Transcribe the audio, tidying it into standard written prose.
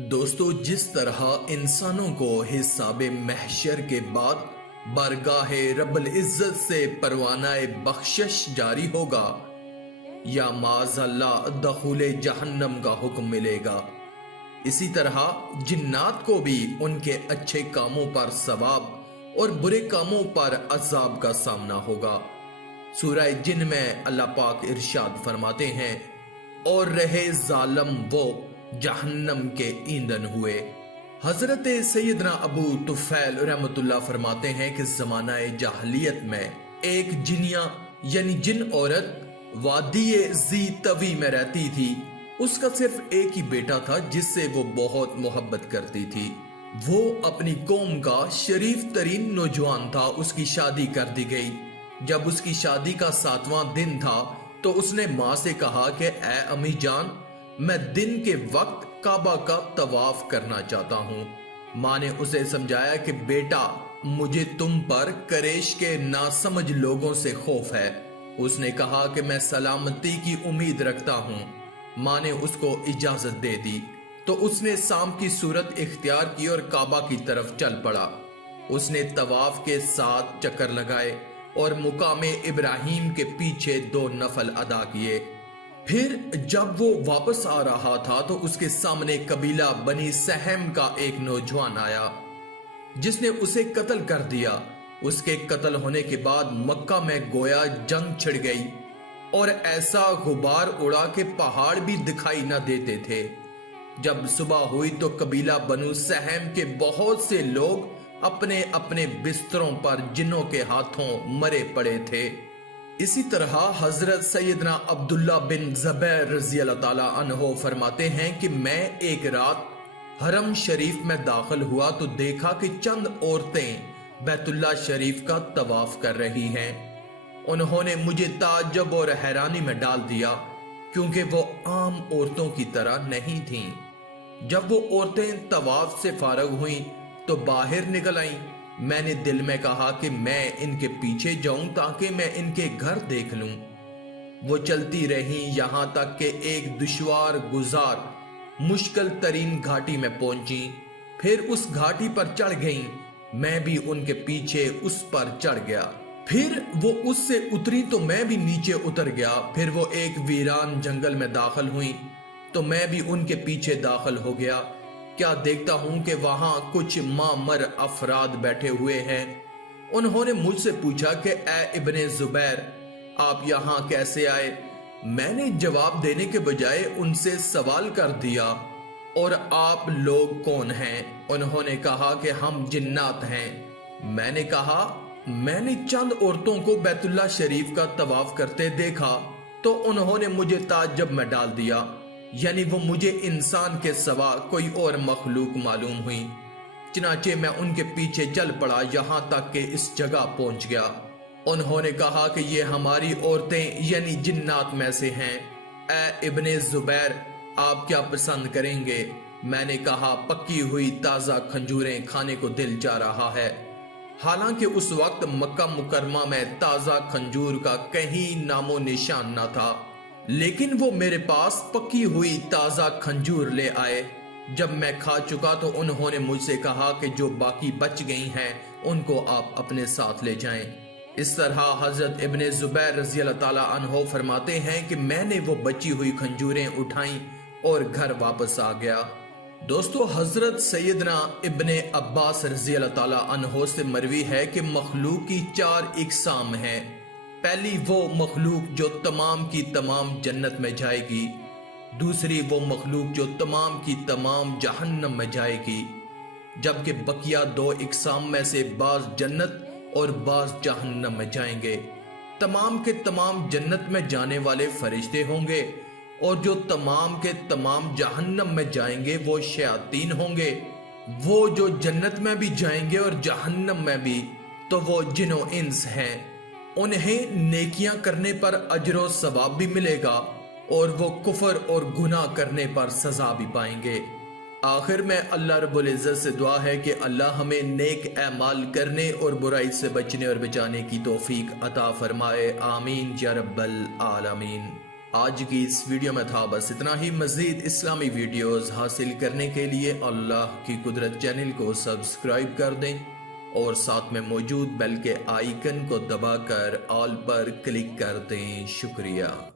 دوستو، جس طرح انسانوں کو حساب محشر کے بعد بارگاہ رب العزت سے پروانہ بخشش جاری ہوگا یا معاذ اللہ دخول جہنم کا حکم ملے گا، اسی طرح جنات کو بھی ان کے اچھے کاموں پر ثواب اور برے کاموں پر عذاب کا سامنا ہوگا۔ سورہ جن میں اللہ پاک ارشاد فرماتے ہیں، اور رہے ظالم وہ جہنم کے ایندھن ہوئے۔ حضرت سیدنا ابو طفیل رحمۃ اللہ فرماتے ہیں کہ زمانہ جاہلیت میں ایک جنیا یعنی جن عورت وادی ذی طوی میں رہتی تھی۔ اس کا صرف ایک ہی بیٹا تھا جس سے وہ بہت محبت کرتی تھی۔ وہ اپنی قوم کا شریف ترین نوجوان تھا۔ اس کی شادی کر دی گئی۔ جب اس کی شادی کا 7واں دن تھا تو اس نے ماں سے کہا کہ اے امی جان، میں دن کے وقت کعبہ کا طواف کرنا چاہتا ہوں۔ ماں نے اسے سمجھایا کہ بیٹا، مجھے تم پر قریش کے ناسمجھ لوگوں سے خوف ہے۔ اس نے کہا کہ میں سلامتی کی امید رکھتا ہوں۔ ماں نے اس کو اجازت دے دی تو اس نے شام کی صورت اختیار کی اور کعبہ کی طرف چل پڑا۔ اس نے طواف کے 7 چکر لگائے اور مقام ابراہیم کے پیچھے 2 نفل ادا کیے۔ پھر جب وہ واپس آ رہا تھا تو اس کے سامنے قبیلہ بنی سہم کا ایک نوجوان آیا جس نے اسے قتل کر دیا۔ اس کے قتل ہونے کے بعد مکہ میں گویا جنگ چھڑ گئی اور ایسا غبار اڑا کہ پہاڑ بھی دکھائی نہ دیتے تھے۔ جب صبح ہوئی تو قبیلہ بنو سہم کے بہت سے لوگ اپنے اپنے بستروں پر جنوں کے ہاتھوں مرے پڑے تھے۔ اسی طرح حضرت سیدنا عبداللہ بن زبیر رضی اللہ تعالیٰ عنہ فرماتے ہیں کہ میں ایک رات حرم شریف میں داخل ہوا تو دیکھا کہ چند عورتیں بیت اللہ شریف کا طواف کر رہی ہیں۔ انہوں نے مجھے تعجب اور حیرانی میں ڈال دیا کیونکہ وہ عام عورتوں کی طرح نہیں تھیں۔ جب وہ عورتیں طواف سے فارغ ہوئیں تو باہر نکل آئیں۔ میں نے دل میں کہا کہ میں ان کے پیچھے جاؤں تاکہ میں ان کے گھر دیکھ لوں۔ وہ چلتی رہیں یہاں تک کہ ایک دشوار گزار مشکل ترین گھاٹی میں پہنچی۔ پھر اس گھاٹی پر چڑھ گئیں۔ میں بھی ان کے پیچھے اس پر چڑھ گیا۔ پھر وہ اس سے اتری تو میں بھی نیچے اتر گیا۔ پھر وہ ایک ویران جنگل میں داخل ہوئیں تو میں بھی ان کے پیچھے داخل ہو گیا۔ کیا دیکھتا ہوں کہ وہاں کچھ مامر افراد بیٹھے ہوئے ہیں۔ انہوں نے مجھ سے پوچھا کہ اے ابن زبیر، آپ یہاں کیسے آئے؟ میں نے جواب دینے کے بجائے ان سے سوال کر دیا، اور آپ لوگ کون ہیں؟ انہوں نے کہا کہ ہم جنات ہیں۔ میں نے کہا، میں نے چند عورتوں کو بیت اللہ شریف کا طواف کرتے دیکھا تو انہوں نے مجھے تعجب میں ڈال دیا، یعنی وہ مجھے انسان کے سوا کوئی اور مخلوق معلوم ہوئی۔ چنانچہ میں ان کے پیچھے چل پڑا یہاں تک کہ اس جگہ پہنچ گیا۔ انہوں نے کہا کہ یہ ہماری عورتیں یعنی جنات میں سے ہیں۔ اے ابن زبیر، آپ کیا پسند کریں گے؟ میں نے کہا، پکی ہوئی تازہ کھجوریں کھانے کو دل چاہ رہا ہے۔ حالانکہ اس وقت مکہ مکرمہ میں تازہ کھجور کا کہیں نام و نشان نہ تھا، لیکن وہ میرے پاس پکی ہوئی تازہ کھجور لے آئے۔ جب میں کھا چکا تو انہوں نے مجھ سے کہا کہ جو باقی بچ گئی ہیں ان کو آپ اپنے ساتھ لے جائیں۔ اس طرح حضرت ابن زبیر رضی اللہ تعالیٰ عنہ فرماتے ہیں کہ میں نے وہ بچی ہوئی کھجوریں اٹھائیں اور گھر واپس آ گیا۔ دوستو، حضرت سیدنا ابن عباس رضی اللہ تعالیٰ عنہ سے مروی ہے کہ مخلوق کی 4 اقسام ہیں۔ پہلی وہ مخلوق جو تمام کی تمام جنت میں جائے گی، دوسری وہ مخلوق جو تمام کی تمام جہنم میں جائے گی، جبکہ بقیہ 2 اقسام میں سے بعض جنت اور بعض جہنم میں جائیں گے۔ تمام کے تمام جنت میں جانے والے فرشتے ہوں گے، اور جو تمام کے تمام جہنم میں جائیں گے وہ شیاطین ہوں گے۔ وہ جو جنت میں بھی جائیں گے اور جہنم میں بھی تو وہ جن و انس ہیں۔ انہیں نیکیاں کرنے پر اجر و ثواب بھی ملے گا اور وہ کفر اور گناہ کرنے پر سزا بھی پائیں گے۔ آخر میں اللہ رب العزت سے دعا ہے کہ اللہ ہمیں نیک اعمال کرنے اور برائی سے بچنے اور بچانے کی توفیق عطا فرمائے۔ آمین یا رب العالمین۔ آج کی اس ویڈیو میں تھا بس اتنا ہی۔ مزید اسلامی ویڈیوز حاصل کرنے کے لیے اللہ کی قدرت چینل کو سبسکرائب کر دیں اور ساتھ میں موجود بیل کے آئیکن کو دبا کر آل پر کلک کر دیں۔ شکریہ۔